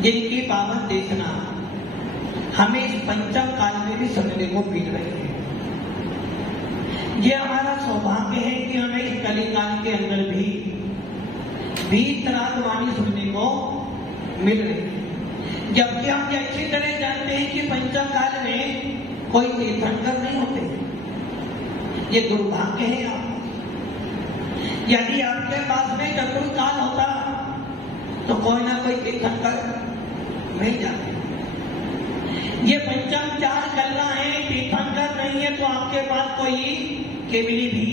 जिनकी पावन देशना हमें इस पंचम काल में भी सुनने को मिल रही है। ये हमारा सौभाग्य है कि हमें इस कलिकाल के अंदर भी वीतराग वाणी सुनने को मिल रही है, जबकि हम ये अच्छी तरह जानते हैं कि पंचम काल में कोई तीर्थंकर नहीं होते। ये दुर्भाग्य है आप। यदि आपके पास में चतुर्थ काल होता तो कोई ना कोई तीर्थंकर मिल जाते। ये पंचम चार कलना है, तीर्थंकर नहीं है, तो आपके पास कोई केवली भी,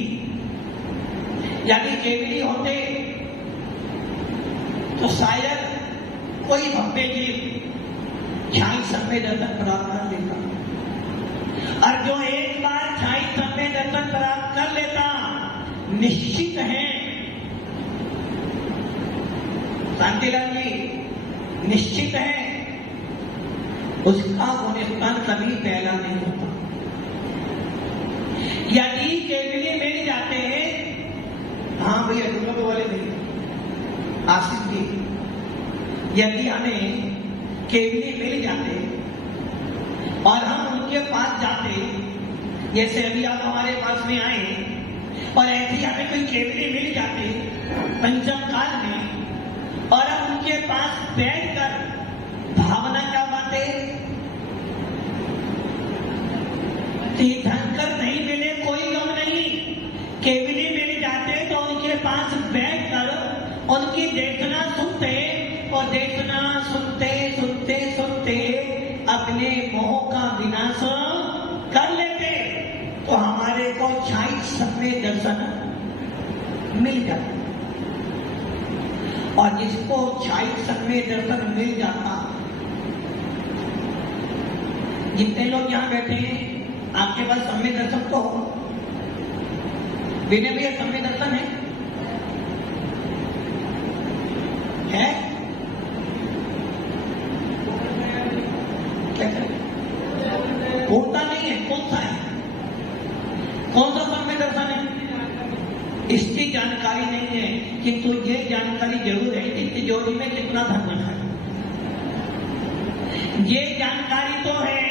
यदि केवली होते तो शायद कोई भव्य जीव छाई समय दर्शन प्राप्त कर लेता, और जो एक बार छाई समय दर्शन प्राप्त कर लेता, निश्चित है शांतिलाल जी, निश्चित है उसका गुणस्थान कभी पहला नहीं होता। यदि केवली मिल जाते हैं, हाँ भैया तुम वाले नहीं आशीष जी, यदि हमें केवली मिल जाते और हम उनके पास जाते, जैसे अभी आप हमारे पास में आए और ऐसी हमें कोई केवली मिल जाती पंचम काल में, और हम उनके पास बैठकर भावना क्या बातें, तीर्थंकर नहीं मिले कोई गम नहीं, केवली मिल जाते तो उनके पास बैठकर उनकी देखना सुनते, और देखना सुनते सुनते सुनते अपने मोह का विनाश कर लेते, तो हमारे को छाई समय दर्शन मिल जाता। और जिसको छाई समय दर्शन मिल जाता, जितने लोग यहाँ बैठे हैं आपके पास समय दर्शन तो हो, विनय भैया समय दर्शन है? क्या होता नहीं है? कौन सा है? कौन सा समय दर्शन है? इसकी जानकारी नहीं है, किंतु ये जानकारी जरूर है कि तिजोरी में कितना धन रखा है। ये जानकारी तो है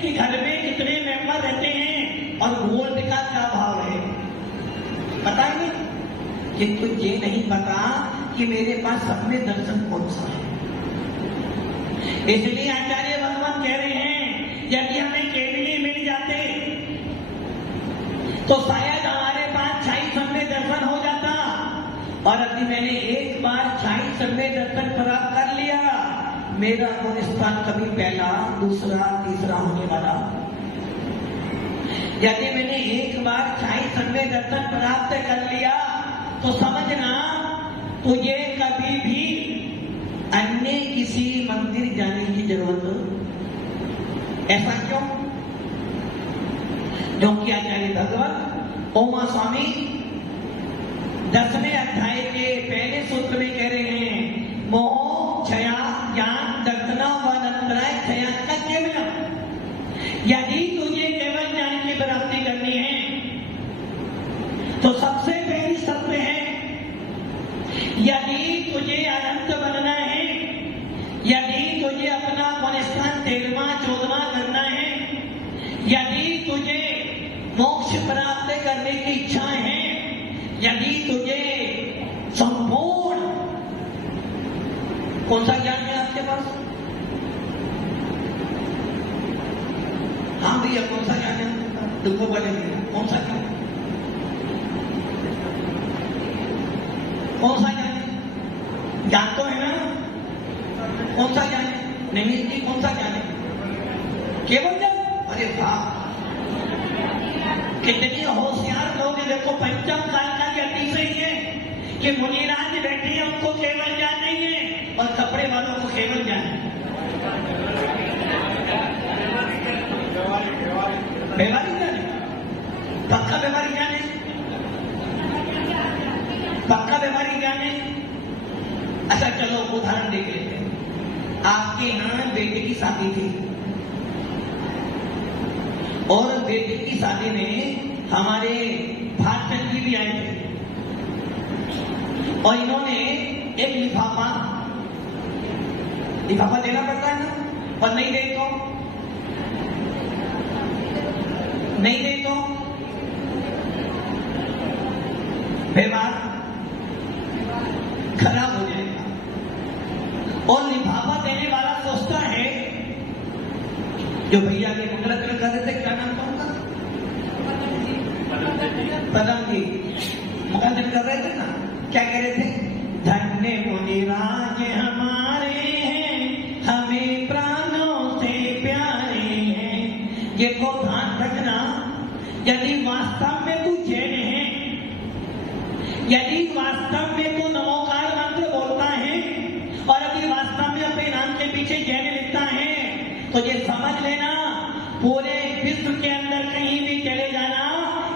कि घर में कितने मेंबर रहते हैं और गोल्ड का क्या भाव है, पता ही नहीं, किंतु ये नहीं पता कि मेरे पास समय दर्शन कौन सा है। इसलिए आचार्य भगवान कह रहे हैं यदि हमें केवली मिल जाते तो शायद हमारे पास छाई समय दर्शन हो जाता, और यदि मैंने एक बार छाई समय दर्शन प्राप्त कर लिया, मेरा गुणस्थान कभी पहला दूसरा तीसरा होने वाला। यदि मैंने एक बार छाई समय दर्शन प्राप्त कर लिया तो समझना तुझे कभी भी अन्य किसी मंदिर जाने की जरूरत। ऐसा क्यों? क्योंकि आचार्य भगवत ओमा स्वामी 10वें अध्याय के पहले सूत्र में कह रहे हैं, मोह क्षया ज्ञान दर्शना व नंतराय क्षया का केवल। यदि तुझे केवल ज्ञान की प्राप्ति करनी है तो सबसे पहली शर्त है, यदि तुझे अनंत बनना है, यदि तुझे अपना गुणस्थान 13वां 14वां करना है, यदि तुझे मोक्ष प्राप्त करने की इच्छा है, यदि तुझे संपूर्ण, कौन सा ज्ञान है आपके पास? हाँ भैया कौन सा ज्ञान है? तुमको बोलेंगे कौन सा ज्ञान? कौन सा ज्ञान है? ज्ञान तो है ना? कौन सा ज्ञान है? नहीं जी कौन सा ज्ञान है? केवल ज्ञान? अरे वाह, कितनी होशियार लोग हैं। देखो पंचम काल का भी अतिशय है कि मुनिराज बैठे हैं, उनको केवल ज्ञान नहीं है, और कपड़े वालों को केवल ज्ञान है। व्यवहारिक ज्ञान है, पक्का व्यवहारिक ज्ञान है, पक्का व्यवहारिक ज्ञान है। अच्छा चलो उदाहरण देख लेते हैं। आपके यहाँ बेटे की शादी थी और बेटे की शादी में हमारे भाषण जी भी आए थे, और इन्होंने एक लिफाफा लिफाफा देना पड़ता है ना, और नहीं दे तो व्यवहार खराब हो जाएगा। और लिफाफा देने वाला सोचता है, जो भैया के मंगलाचरण कर रहे थे, क्या नाम था उनका? पदम जी मंगलाचरण कर रहे थे ना, क्या कह रहे थे? धन्य मुनिराज हमारे हैं, हमें प्राणों से प्यारे हैं। ये को ध्यान रखना, यदि वास्तव में तू जैन है, यदि वास्तव में तू नमोकार मंत्र बोलता है और अभी वास्तव में अपने नाम के पीछे जैन लिखता है, तो ये समझ लेना, पूरे विश्व के अंदर कहीं भी चले जाना,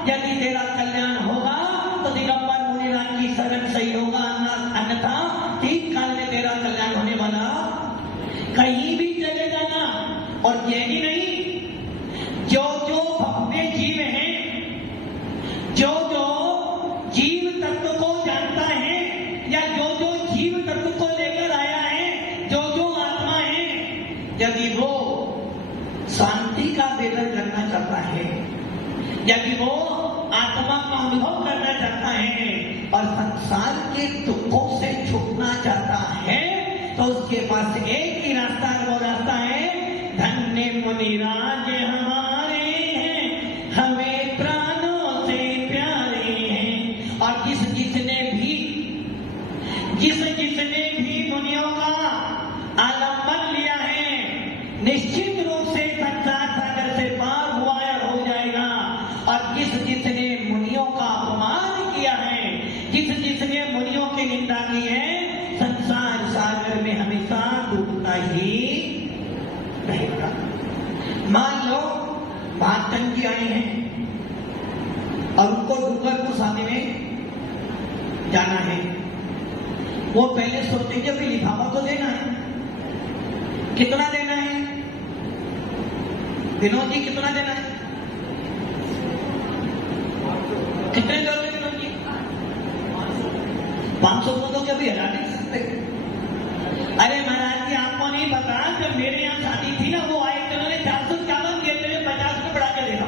यदि तेरा कल्याण होगा तो दिगंबर मुनिराज की शरण सही होगा, अन्यथा ठीक काल में तेरा कल्याण होने वाला। कहीं भी चले जाना, और जैनी नहीं, जो जो भव्य जीव हैं, जो जो जीव तत्व को जानता है, या जो जो जीव तत्व को लेकर आया है, जो जो आत्मा है, यदि वो शांति का वेदन करना चाहता है, यदि वो आत्मा का अनुभव करना चाहता है और संसार के दुखों से छूटना चाहता है, तो उसके पास एक ही रास्ता, वो रास्ता है धन्य मुनिराज हमारे हैं, हमें प्राणों से प्यारे हैं। और जिस जिसने भी मुनियों का आलम्बन लिया है, निश्चित रूप से संसार सागर से पार हुआ हो जाएगा। और जिसने मुनियों का अपमान किया है, जिसने मुनियों की निंदा की है, संसार सागर में हमेशा डूबता ही रहेगा। मान लो भागचंद जी आए हैं और उनको डूंगरपुर शादी में जाना है, वो पहले सोचेंगे भाई लिफाफा तो देना है, कितना देना है विनोद जी, कितना देना है? कितने दोगे विनोद जी? 500 को तो कभी 1000 नहीं सकते। अरे महाराज जी, आपको नहीं पता, जब मेरे यहाँ शादी थी ना, वो आए थे, उन्होंने 451 दिए, मेरे 50 को बढ़ा के देगा।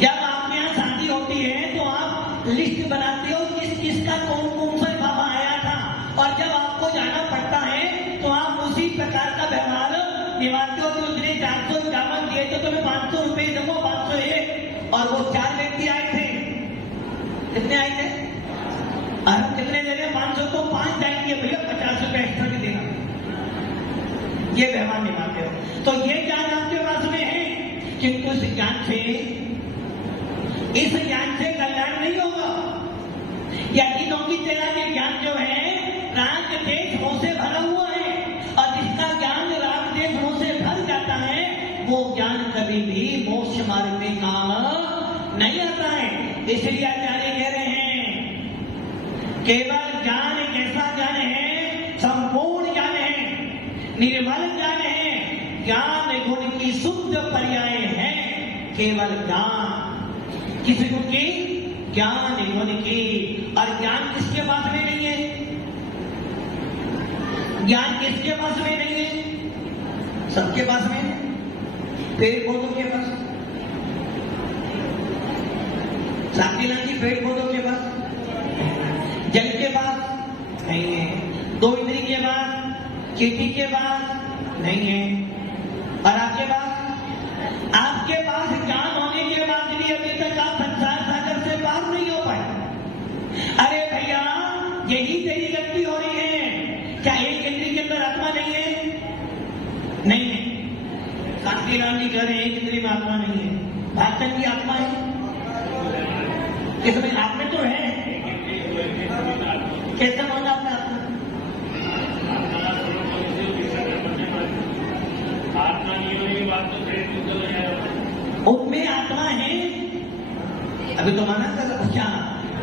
जब आपके यहाँ शादी होती है तो आप लिस्ट बनाते हो किसका कौन सा बाबा आया था, और जब आपको जाना पड़ता है तो आप उसी प्रकार का व्यवहार निभाते हो। कि उसने 451 दिए तो तुम्हें 500 रुपए दूंगा, 501। और वो 4 व्यक्ति आए थे, कितने आए थे? और हम कितने दे रहे हैं? 500 को 5 जाएंगे भैया, 50 रुपए एक्स्ट्रा भी देना। ये व्यवहार निभाते हो, तो ये ज्ञान आपके पास में है, किंतु इस ज्ञान से कल्याण नहीं होगा। यदि क्योंकि तेरा ये ज्ञान जो है राग देश मोह से भरा हुआ है, और जिसका ज्ञान राग देश मोह से भर जाता है, वो ज्ञान कभी भी मोक्ष मार्ग में काम नहीं आता है। इसलिए आचार्य कह रहे हैं, केवल ज्ञान एक ऐसा ज्ञान है, संपूर्ण ज्ञान है, निर्मल ज्ञान है, ज्ञान गुण की शुद्ध पर्याय है। केवल ज्ञान, किस गुण की? ज्ञान गुण की। और ज्ञान किसके पास में नहीं है? ज्ञान किसके पास में नहीं है? सबके पास में है। पेड़ पौधों के पास, साकीलाल जी, पेड़ पौधों के पास, जल के पास नहीं है, 2 इंद्री के पास, चींटी के पास नहीं है, और आपके पास ज्ञान होने के बाद भी अभी तक आप संसार सागर से पार नहीं हो पाए। अरे भैया, यही तेरी गलती हो रही है। क्या एक इंद्री के अंदर आत्मा नहीं है? नहीं है। शांतिलाल जी कह रहे हैं एक इंद्री में आत्मा नहीं है। भागचंद की आत्मा है, इसमें आप में तो है। कैसे बोला आपने आत्मा? आत्मा नहीं होने की बात तो उनमें आत्मा है। अभी तो माना कर क्या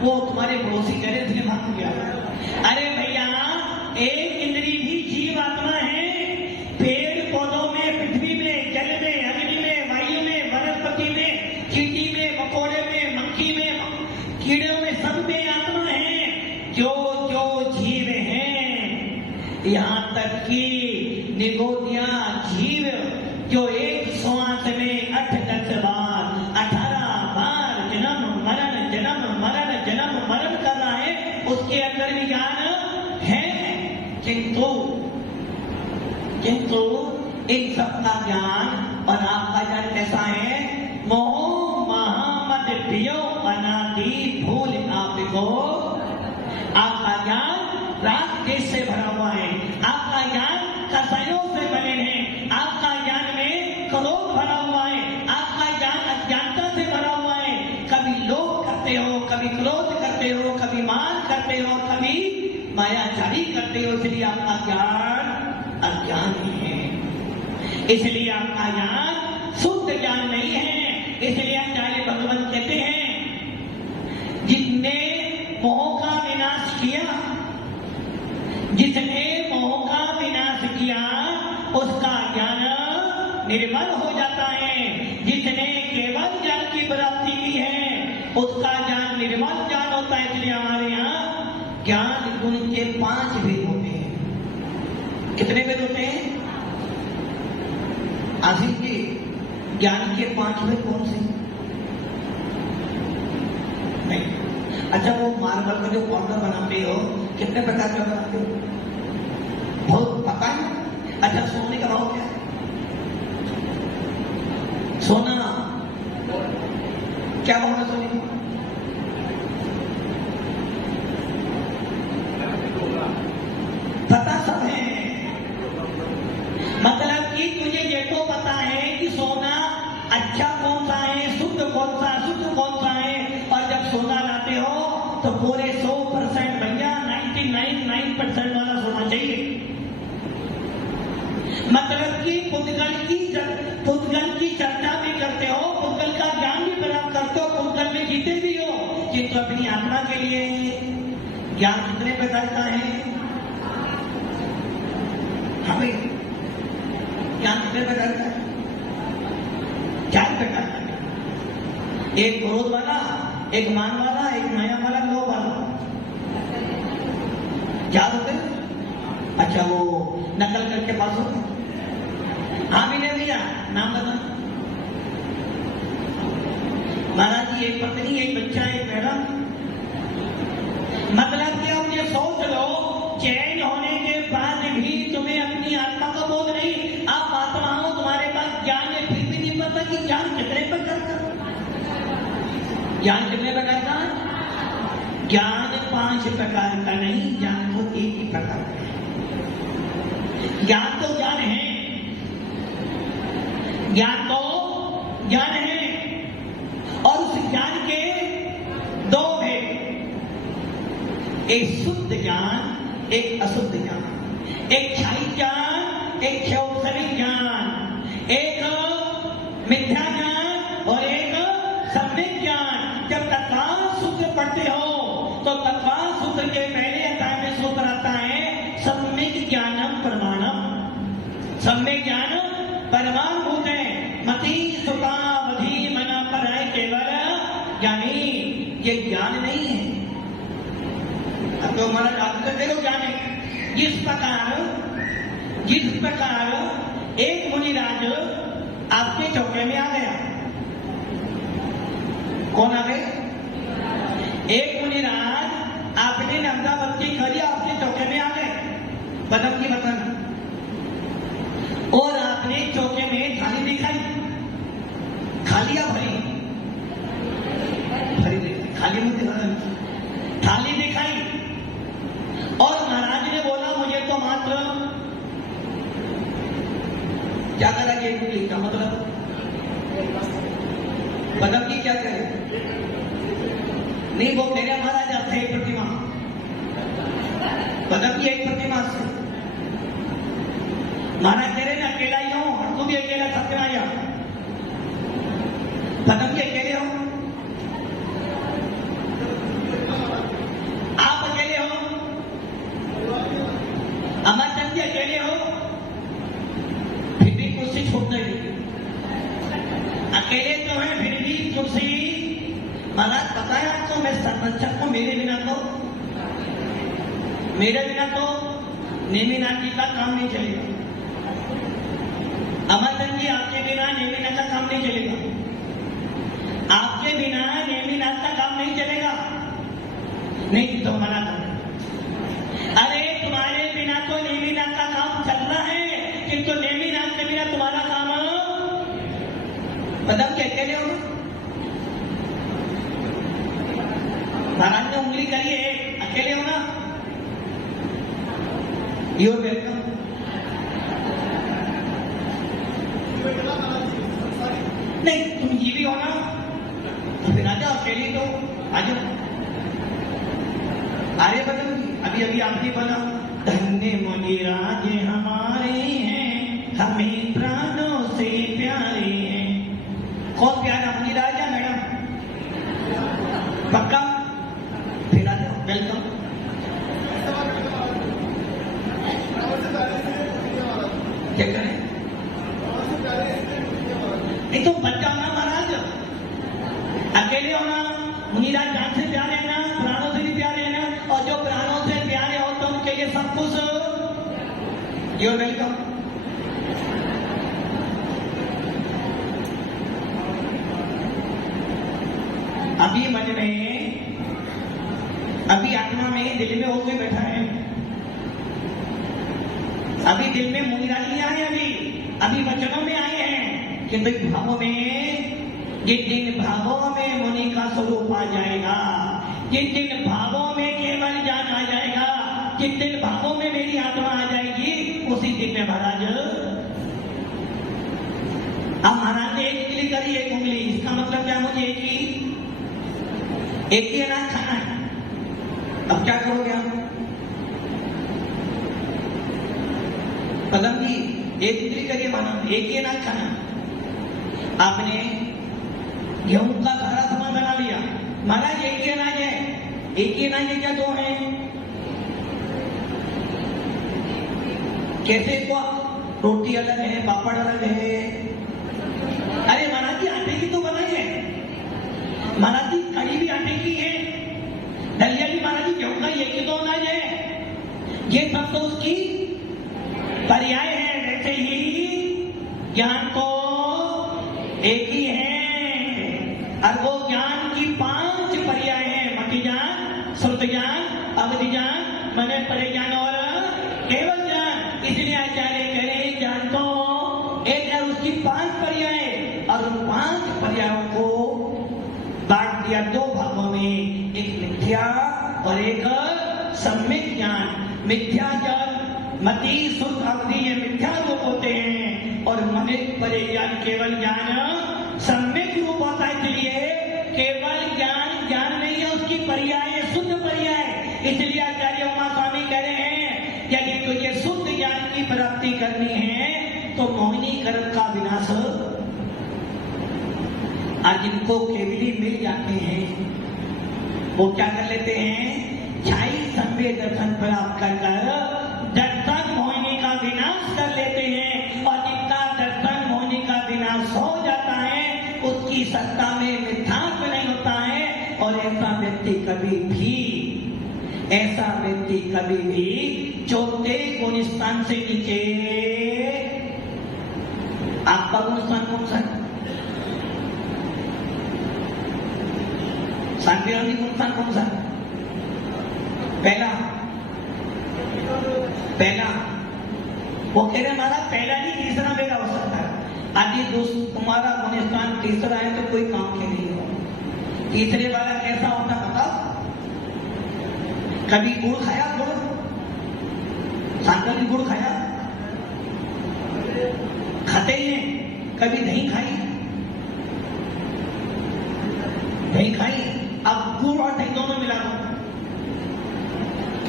वो तुम्हारे पड़ोसी कह रहे थे भाग गया। अरे भैया, एक इंद्री भी जीव आत्मा है। पेड़ पौधों में, पृथ्वी में, जल में, अग्नि में, वायु में, वनस्पति में, चींटी में, मकोड़े में, मक्खी में, कीड़ों में, सब में आत्मा है। जो जो जीव हैं यहाँ तक कि निगोदिया जीव जो एक श्वास में 8-10 बार 18 बार जन्म मरण कर रहा है, उसके अंदर भी ज्ञान है, किंतु इन सबका ज्ञान और आपका ज्ञान कैसा है? मोह महामद पियो अनादि भूल आपको। आपका ज्ञान राग देश से भरा हुआ है, आपका ज्ञान कसायों से बने हैं, आपका ज्ञान में क्रोध भरा हुआ है, आपका ज्ञान अज्ञानता से भरा हुआ है। कभी लोभ करते हो, कभी क्रोध करते हो, कभी मान करते हो, कभी मायाचारी करते हो, इसलिए आपका ज्ञान अज्ञान है। इसलिए आपका ज्ञान शुद्ध ज्ञान नहीं है। इसलिए आचार्य भगवान कहते हैं, जिसने मोह का विनाश किया, जिसने मोह का विनाश किया उसका ज्ञान निर्मल हो जाता है। जिसने केवल ज्ञान की प्राप्ति की है उसका ज्ञान निर्मल ज्ञान होता है। इसलिए हमारे यहाँ ज्ञान गुण के 5 भेद होते हैं। कितने भेद होते हैं? आसिफ जी, ज्ञान के 5 भेद कौन से? नहीं। अच्छा, वो मार्बल का जो पाउडर बनाते हो कितने प्रकार का बनाते हो? बहुत पता है। अच्छा, सोने का भाव क्या है? सोना क्या भाव है सोने का? पता सब है। मतलब कि तुझे ये तो पता है कि सोना अच्छा कौन सा है, शुद्ध कौन सा, अशुद्ध कौन सा है। और जब सोना लाते हो तो पूरे 100% भैया 99% वाला सोना चाहिए। मतलब कि पुद्गल की चर्चा भी करते हो, पुद्गल का ज्ञान भी प्राप्त करते हो, पुद्गल में जीते भी हो, किंतु अपनी आत्मा के लिए ज्ञान कितने प्रकार का है? हमें ज्ञान कितने प्रकार का है? 4 प्रकार का। एक क्रोध वाला, एक मान वाला, एक माया वाला, लोभ वाला। क्या होते? अच्छा, वो नकल करके पास होते। हाँ विनय भैया, नाम बता। महाराज जी, एक पत्नी, एक बच्चा, एक बेटा। मतलब कि अब ये सोच लो, चैन होने के बाद भी तुम्हें अपनी आत्मा का बोध नहीं। आप आत्मा हो, तुम्हारे पास ज्ञान है, फिर भी नहीं पता कि ज्ञान कितने प्रकार का। ज्ञान कितने प्रकार का? ज्ञान 5 प्रकार का नहीं, ज्ञान तो एक ही प्रकार का है। ज्ञान तो ज्ञान है, ज्ञान तो ज्ञान है। और उस ज्ञान के 2 भेद, एक शुद्ध ज्ञान, एक अशुद्ध ज्ञान, एक क्षाई ज्ञान, एक क्षयोत्सरी ज्ञान, एक मिथ्या ज्ञान और एक सम्यक ज्ञान। जब तत्वान सूत्र पढ़ते हो तो तत्वान सूत्र के पहले अध्याय में सूत्र आता है सम्यक ज्ञानम प्रमाणम। सम्यक ज्ञान परमाणुभूत है। मति सुतावधि मना पर है केवल ज्ञानी, ये ज्ञान नहीं है। अब तो हमारा आप करते हो ज्ञान है। जिस प्रकार एक मुनिराज आपके चौके में आ गया। कौन आ गए? एक मुनिराज, आपने नंदावती करी, आपके चौके में आ गए। बदम की बताना। और आपने चौके में थाली दिखाई, खाली या भरी? भरी दिखाई, खाली नहीं दिखाई, थाली दिखाई। और महाराज ने बोला, मुझे तो मात्र क्या करा ये का मतलब बदम की क्या करे? नहीं, वो मेरे महाराज आपसे एक प्रतिमा, बदम की एक प्रतिमा से महाराज कह रहे ना, अकेला ही हो, तू भी अकेला, सत्यनारायण बदम के अकेले हो, आप अकेले हो, अमरचंद जी अकेले हो, फिर भी कुर्सी छूट नहीं। अकेले तो है, फिर भी कुर्सी। महाराज पता है आपको, मैं सरपंच को मेरे बिना तो नेमिनाथ जी का काम नहीं चलेगा। अमरधन जी आपके बिना नेमिनाथ का काम नहीं चलेगा। आपके बिना नेमिनाथ का काम नहीं चलेगा। नहीं तो मना कर। अरे तुम्हारे बिना तो नेमिनाथ का काम चल रहा है, किंतु नेमिनाथ के बिना तुम्हारा काम मतलब क्या अकेले हो? महाराज ने उंगली करी है, अकेले हो ना? You welcome. नहीं तुम ये भी हो ना, तो फिर आ जाओ, अकेले तो आ जाओ। आर्य बदल अभी अभी आपने बना, धन्य मुनिराज हमारे हैं, हमें प्राणों से प्यारे हैं। कौन प्यारा, मुनिराज है मैडम? पक्का? फिर आ जाओ, वेलकम। क्या करें? नहीं तो बच जाओ ना महाराज, अकेले हो ना। मुनिराज जान से प्यारे है ना, प्राणों से भी प्यारे है ना, और जो प्राणों से प्यारे हो तो उनके लिए सब कुछ। You welcome. अभी मन में, अभी आत्मा में, दिल में और कोई बैठा है? अभी दिल में मुनिराज नहीं आए, अभी वचनों में आए हैं कि भाई भावों में, जिन भावों में मुनि का स्वरूप आ जाएगा, जिन भावों में केवल ज्ञान आ जाएगा, जिन भावों में मेरी आत्मा आ जाएगी, उसी दिन में महाराज। अब महाराज ने एक उंगली करी, एक उंगली, इसका मतलब क्या? मुझे एक ही अनाज खाना है। अब क्या करोगे आप? पदम जी एक उंगली करिए, माना एक ही अनाज खाना। आपने गेहूं का सारा सामान बना लिया, महाराज एक ही अनाज है। एक ही अनाज है क्या दो है? कैसे को? रोटी अलग है, पापड़ अलग है। अरे महाराज जी आटे की तो बनाई है, महाराज जी कड़ी भी आटे की है, दलिया भी महाराज जी गेहूं का एक ही तो अनाज है। ये सब तो उसकी पर्याय है। वैसे ही ज्ञान तो एक ही है, और वो ज्ञान की 5 पर्याय है। मति ज्ञान, श्रुत ज्ञान, अवधि ज्ञान, मन परे ज्ञान और केवल ज्ञान। इसलिए आचार्य करें ज्ञान तो एक है, उसकी 5 पर्याय, और उन 5 पर्यायों को बांट दिया 2 भागों में, एक मिथ्या और एक सम्यक ज्ञान। मिथ्या ज्ञान, मति, शुद्ध, अवधि, ये मिथ्या रूप होते हैं, और मन परे ज्ञान केवल ज्ञान सम्यक रूप होता है। इसलिए केवल ज्ञान ज्ञान नहीं है, उसकी पर्याय है, शुद्ध पर्याय। इसलिए आचार्य उमा स्वामी कह रहे हैं, यदि तुझे शुद्ध ज्ञान की प्राप्ति करनी है तो मोहिनी कर्म का विनाश। आज जिनको केवली मिल जाते हैं वो क्या कर लेते हैं? छाई संवेद दर्शन प्राप्त कर दर्शन मोहिनी का विनाश कर लेते हैं, और जितना दर्शन मोहिनी का विनाश हो जाता है उसकी सत्ता में मिथ्यात्व नहीं होता है। और ऐसा व्यक्ति कभी भी चौथे गुण स्थान से नीचे। आपका गुण स्थान कौन सा है? शांतिरामी गुण स्थान कौन सा है? पहला वो कह रहे हमारा पहला नहीं तीसरा मेरा हो सकता है। आदि तुम्हारा गुण स्थान तीसरा है तो कोई काम के नहीं हो। तीसरे वाला कैसा होता बताओ? कभी गुड़ खाया? गुड़ सांकल गुड़ खाया? खाते ही हैं। कभी दही खाई? दही खाई। अब गुड़ और दही दोनों मिला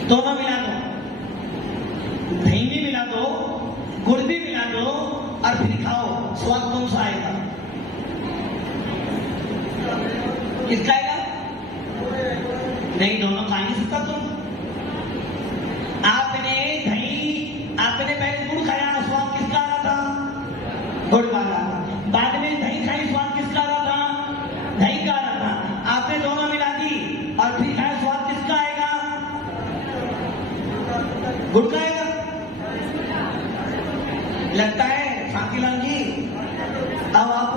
दो, दही भी मिला दो, गुड़ भी मिला दो, और फिर खाओ, स्वाद कौन सा आएगा? किसका आएगा? नहीं, दोनों खा नहीं सकता तुम। आपने पहले गुड़ खाया, स्वाद किसका आ रहा था? गुड़ वाला। बाद में दही खाई, स्वाद किसका आ रहा था? दही का आ रहा था। आपने दोनों मिला दी और फिर खाया, स्वाद किसका आएगा? गुड़ का आएगा। लगता है शांतिलाल जी, अब आप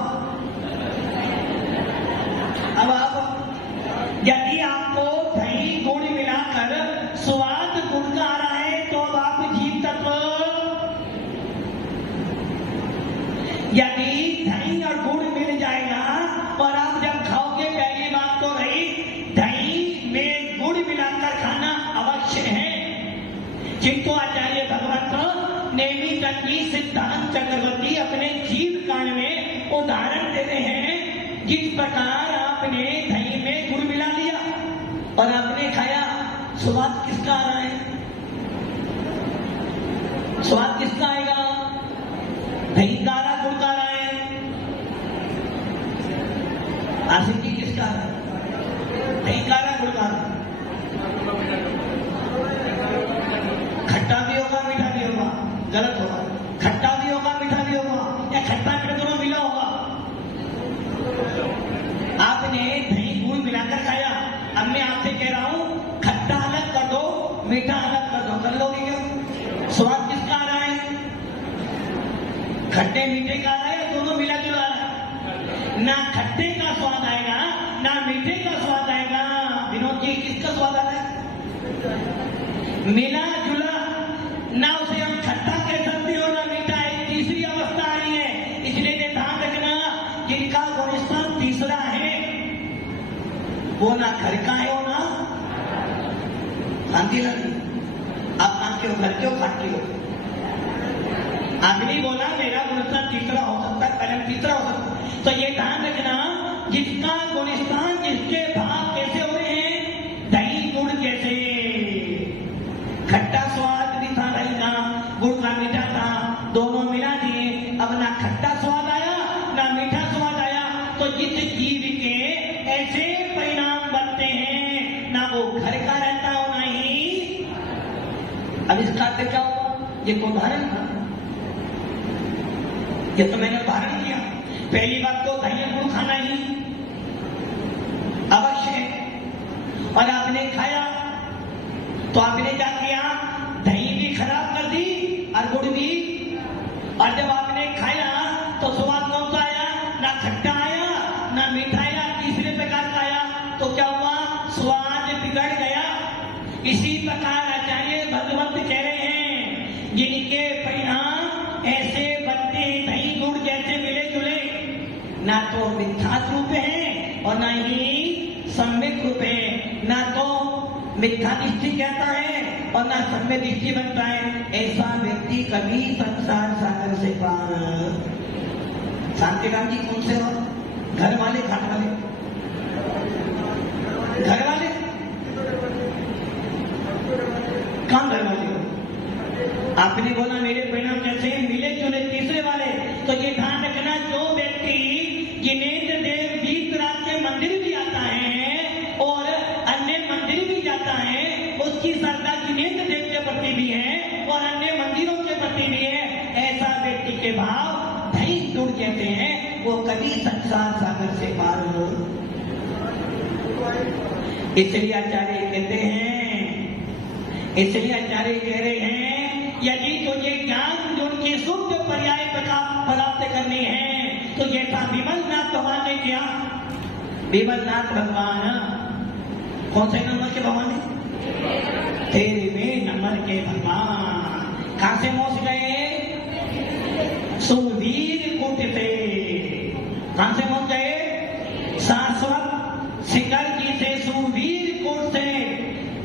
यदि आपको दही गुड़ मिलाकर स्वाद गुड़ का आ रहा है तो अब आप जीव तत्व, यदि दही और गुड़ मिल जाएगा और आप जब खाओगे, पहली बात तो रही दही में गुड़ मिलाकर खाना अवश्य है, किंतु आचार्य भगवत नेमिचंद जी सिद्धांत चक्रवर्ती अपने जीव कांड में उदाहरण देते हैं। जिस प्रकार आपने दही में गुड़ मिला लिया और आपने खाया, स्वाद किसका आ रहा है? स्वाद किसका आएगा? दही का आ रहा, गुड़ का आ रहा है? आसिफ जी किसका आ रहा है? दही का आ रहा, गुड़ का आ रहा? खट्टा भी होगा, मीठा भी होगा? गलत होगा। खट्टा भी होगा, मीठा भी होगा, या खट्टा मीठा दोनों मिला होगा? आपने दही गुड़ मिलाकर खाया। अब मैं आपसे कह रहा हूं, खट्टा अलग कर दो, मीठा अलग कर दो, कर लोगे क्या? स्वाद किसका आ रहा है? खट्टे मीठे का आ रहा है या दोनों मिला जुला आ रहा है? ना खट्टे का स्वाद आएगा ना मीठे का स्वाद आएगा। विनोद जी, किसका स्वाद आ रहा है? मिला जुला, ना उसे हम खट्टा कह सकते हो ना मीठा, एक तीसरी अवस्था आ रही है। इसलिए ध्यान रखना, जिनका गुणस्थान तीसरा है वो ना घर का है, वो ना शांति लगी। आप खाते हो, घर के हो, खाते हो। आदमी बोला मेरा गुणस्थान तीसरा हो सकता है, कलम तीसरा हो सकता है। तो ये ध्यान रखना, जिसका गुणस्थान, जिसके भाव कैसे हो रहे हैं? दही गुड़ जैसे। खट्टा स्वाद भी था दही का, गुड़ का मीठा था, दोनों मिला दिए, अब ना खट्टा स्वाद आया ना मीठा स्वाद आया। तो जिस जीव के ऐसे परिणाम बनते हैं, ना वो घर का रहता हो ना ही। अब इसका अर्थ क्या हुआ? ये को उदाहरण था, ये तो मैंने उदाहरण दिया। पहली बात तो दही गुड़ खाना ही अवश्य है, और आपने खाया तो आपने क्या किया? दही भी खराब कर दी और गुड़ भी। और जब आपने खाया तो स्वाद कौन सा आया? ना खट्टा आया ना मीठा आया, तीसरे प्रकार का आया। तो क्या हुआ? स्वाद बिगड़ गया। इसी प्रकार आचार्य भगवत कह रहे हैं, जिनके परिणाम ऐसे बनते हैं दही गुड़ जैसे मिले जुले, ना तो मिथ्यात्व रूप है और ना ही सम्यक रूप है। ना तो मिथ्या दृष्टि कहता है और ना सम्यक दृष्टि बनता है। ऐसा व्यक्ति कभी संसार सागर से पार। शांतिराम जी कौन से हो? घर वाले, घाट वाले? घर वाले? कहाँ घर वाले हो? आपने बोला मेरे परिणाम कैसे मिले जुले, तीसरे वाले। तो ये ध्यान रखना, जो व्यक्ति जिनेन्द्र देव वीतराज के मंदिर भी आता है और अन्य मंदिर भी जाता है, उसकी श्रद्धा जिनेन्द्र देव के प्रति भी है और अन्य मंदिरों के प्रति भी है, ऐसा व्यक्ति के भाव दही गुड़ कहते हैं, वो कभी संसार सागर से पार हो। इसलिए आचार्य कहते हैं, इसलिए आचार्य कह रहे हैं, यदि तुझे ज्ञान गुण की शुद्ध पर्याय प्राप्त करनी है तो जैसा विमलनाथ भगवान ने किया। विमलनाथ भगवान कौन से नंबर के भगवान है? 13वें नंबर के भगवान। कहां से पहुंच गए? सुवीर कुट से। कहां से पहुंच गए? शाश्वत शिखर जी से, सुवीर कुट से।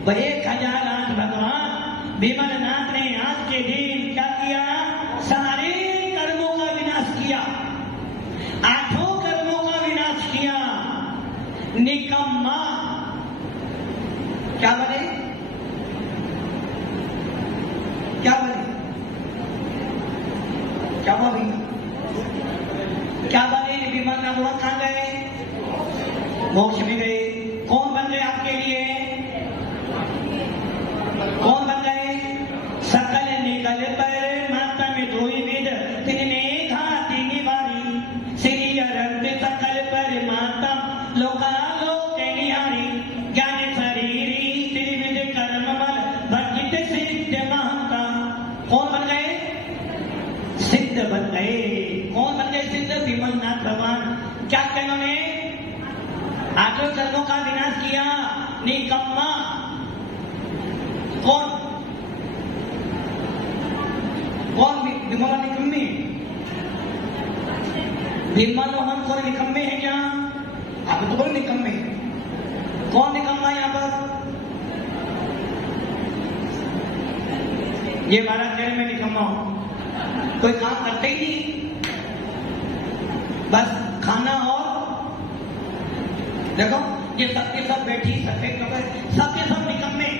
1008 भगवान विमलनाथ ने आज के दिन क्या किया? सारे कर्मों का विनाश किया, 8 कर्मों का विनाश किया। निकम्मा क्या बने? क्या बने? क्या बने? क्या बने? विमलनाथ वहां कहां गए? मोक्ष में गए। कौन बन गए आपके लिए? कौन बन गए? सकल निकल पर माता में धोई विद तिनने घाती निवारी, श्री अरंत सकल पर माता लोकालोक निहारी, ज्ञान शरीरी त्रिविध कर्म बल भजित सिद्ध महंता। कौन बन गए? सिद्ध क्या किया इन्होंने? आठों कर्मों का विनाश किया। निकम्मा कौन? कौन विमला निकम्मी? भीमा लोहन कौन निकम्मे है क्या? आप तो बोलो निकम्मे। कौन निकम्मा यहाँ पर? ये 12 जेल में निकम्मा हो, कोई काम करते ही नहीं, बस खाना और देखो ये सबके सब बैठी सफेद कपड़े, सबके सब निकम्मे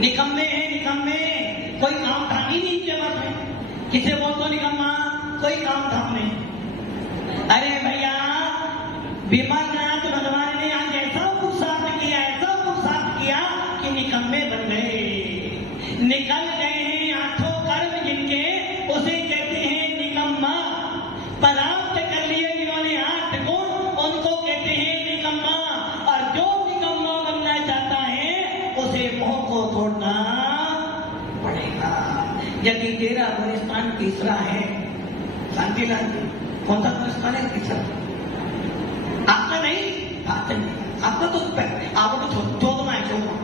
निकम्मे हैं, निकम्मे। कोई काम धाम ही नहीं जमा में। किसे बोल दो निकम्मा? कोई काम धाम नहीं। अरे भैया विमलनाथ भगवान ने आज ऐसा पुरुषार्थ किया कि निकम्मे बन गए, निकल गए हैं आठों कर्म जिनके, उसे कहते हैं निकम्मा। प्राप्त कर लिए जिन्होंने 8 गुण, उनको कहते हैं निकम्मा। और जो निकम्मा बनना चाहता है उसे मोह को तोड़ना पड़ेगा। यदि तेरा गुणस्थान तीसरा है, शांतिलाल जी कौन सा गुणस्थान है? तीसरा आपका नहीं, आपका तो आपको तो 14वां है, 14वां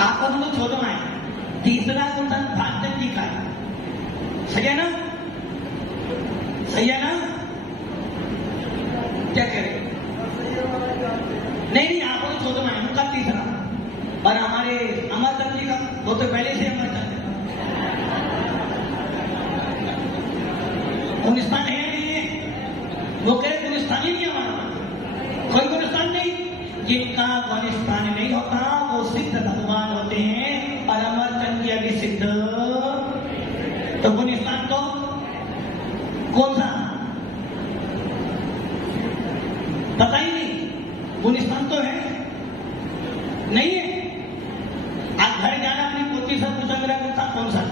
आपका तो 14वां है। तीसरा गुणस्थान भागवत जी का है। सही है ना? सही है ना? क्या करें? नहीं आपको तो 14वां है, उनका तीसरा। और हमारे अमरचंद जी का वो तो पहले से अमरचंद गुणस्थान है नहीं है, वो कह गुणस्थान ही नहीं हमारा, कोई गुणस्थान नहीं। जिनका गुणस्थान नहीं होता वो सिद्ध भगवान होते हैं, और अमरचंद जी अभी सिद्ध। तो गुणस्थान तो कौन सा? पता ही नहीं। गुणस्थान तो है नहीं है। आज घर जाना अपनी पोती से पूछा मेरा गुणस्थान कौन सा?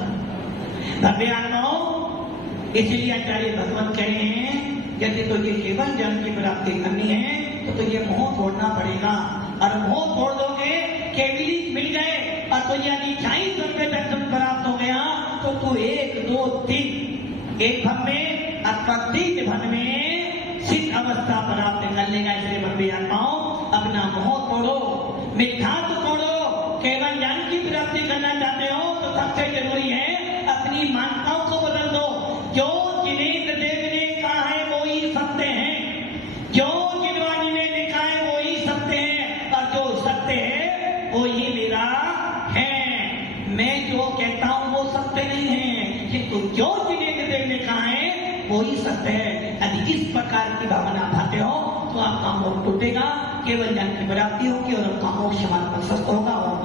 भव्य आत्माओं, इसलिए आचार्य भगवान कह रहे हैं यदि तो ये केवल ज्ञान की प्राप्ति करनी है तो तुझे मोह तोड़ना पड़ेगा। और मोह तोड़ दोगे, केवली मिल गए, और तुझे अनिच्छाई सत्य दर्शन प्राप्त हो गया, तो तू 1, 2, 3 एक भव में अथवा 3 भव में सिद्ध अवस्था प्राप्त कर लेगा। इसलिए भव्य आत्माओं अपना मोह तोड़ो, मिथ्या तोड़ो। केवल ज्ञान की प्राप्ति करना चाहते हो तो सबसे जरूरी है अपनी मान्यताओं को बदल दो। जो जिनेन्द्र देव ने कहा है वो ही सत्य है, जो जिनवाणी ने लिखा है वो ही सत्य है, और जो सत्य है वो ही मेरा है। मैं जो कहता हूं वो सत्य नहीं है, किंतु जो जिनेन्द्र देव ने कहा है वो ही सत्य है। यदि इस प्रकार की भावना भाते हो तो आपका मोह टूटेगा, केवल ज्ञान की प्राप्ति होगी और आपका मोक्ष मार्ग प्रशस्त होगा। और